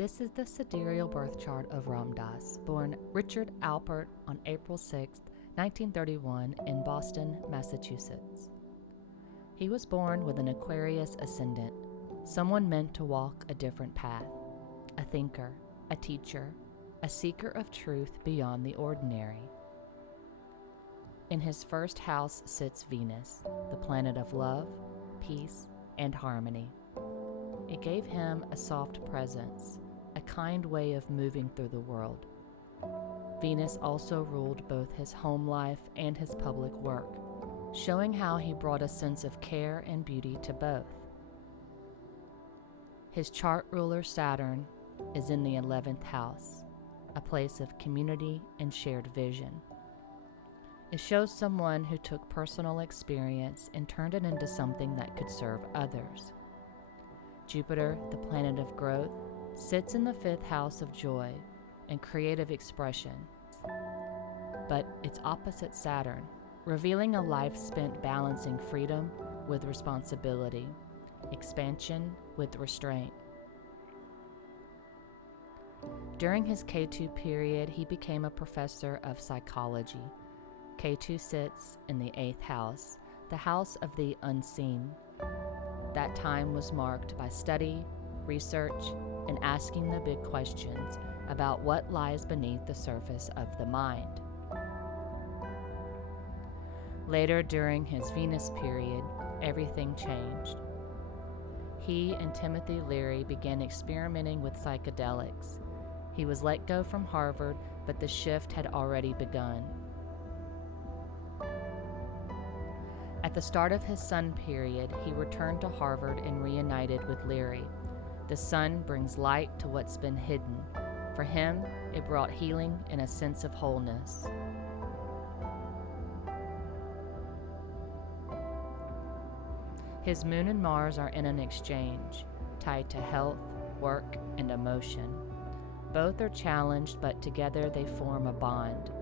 This is the sidereal birth chart of Ram Dass, born Richard Alpert on April 6, 1931 in Boston, Massachusetts. He was born with an Aquarius Ascendant, someone meant to walk a different path, a thinker, a teacher, a seeker of truth beyond the ordinary. In his first house sits Venus, the planet of love, peace, and harmony. It gave him a soft presence, a kind way of moving through the world. Venus also ruled both his home life and his public work, showing how he brought a sense of care and beauty to both. His chart ruler Saturn is in the 11th house, a place of community and shared vision. It shows someone who took personal experience and turned it into something that could serve others. Jupiter, the planet of growth, sits in the 5th house of joy and creative expression, but it's opposite Saturn, revealing a life spent balancing freedom with responsibility, expansion with restraint. During his K2 period, he became a professor of psychology. K2 sits in the 8th house, the house of the unseen. That time was marked by study, research, and asking the big questions about what lies beneath the surface of the mind. Later, during his Venus period, everything changed. He and Timothy Leary began experimenting with psychedelics. He was let go from Harvard, but the shift had already begun. At the start of his Sun period, he returned to Harvard and reunited with Leary. The sun brings light to what's been hidden. For him, it brought healing and a sense of wholeness. His Moon and Mars are in an exchange, tied to health, work, and emotion. Both are challenged, but together they form a bond.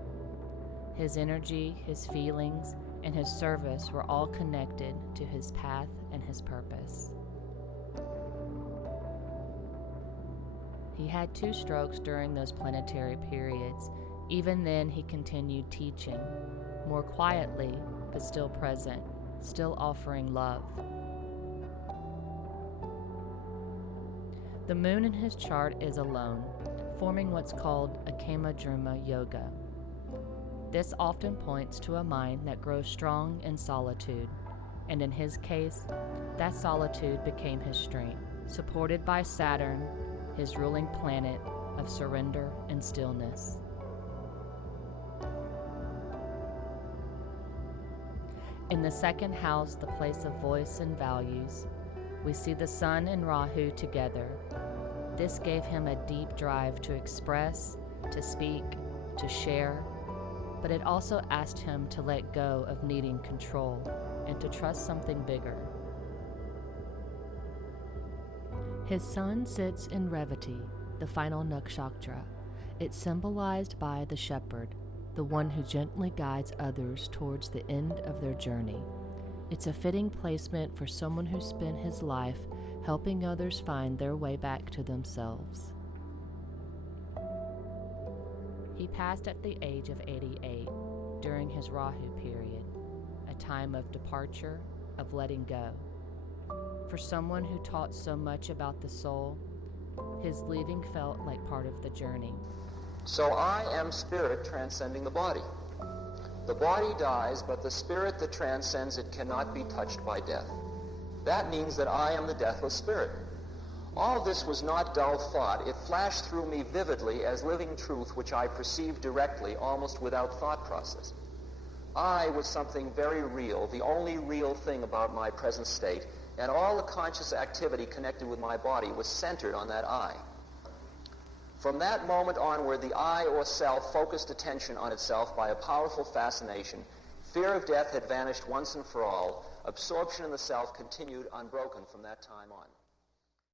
His energy, his feelings, and his service were all connected to his path and his purpose. He had 2 strokes during those planetary periods. Even then, he continued teaching, more quietly, but still present, still offering love. The moon in his chart is alone, forming what's called a Kama-druma yoga. This often points to a mind that grows strong in solitude, and in his case, that solitude became his strength, supported by Saturn, his ruling planet of surrender and stillness. In the 2nd house, the place of voice and values, we see the Sun and Rahu together. This gave him a deep drive to express, to speak, to share, but it also asked him to let go of needing control and to trust something bigger. His sun sits in Revati, the final nakshatra. It's symbolized by the shepherd, the one who gently guides others towards the end of their journey. It's a fitting placement for someone who spent his life helping others find their way back to themselves. He passed at the age of 88 during his Rahu period, a time of departure, of letting go. For someone who taught so much about the soul, his leaving felt like part of the journey. So I am spirit transcending the body. The body dies, but the spirit that transcends it cannot be touched by death. That means that I am the deathless spirit. All this was not dull thought. It flashed through me vividly as living truth which I perceived directly, almost without thought process. I was something very real, the only real thing about my present state, and all the conscious activity connected with my body was centered on that I. From that moment onward, the I or self focused attention on itself by a powerful fascination. Fear of death had vanished once and for all. Absorption in the self continued unbroken from that time on.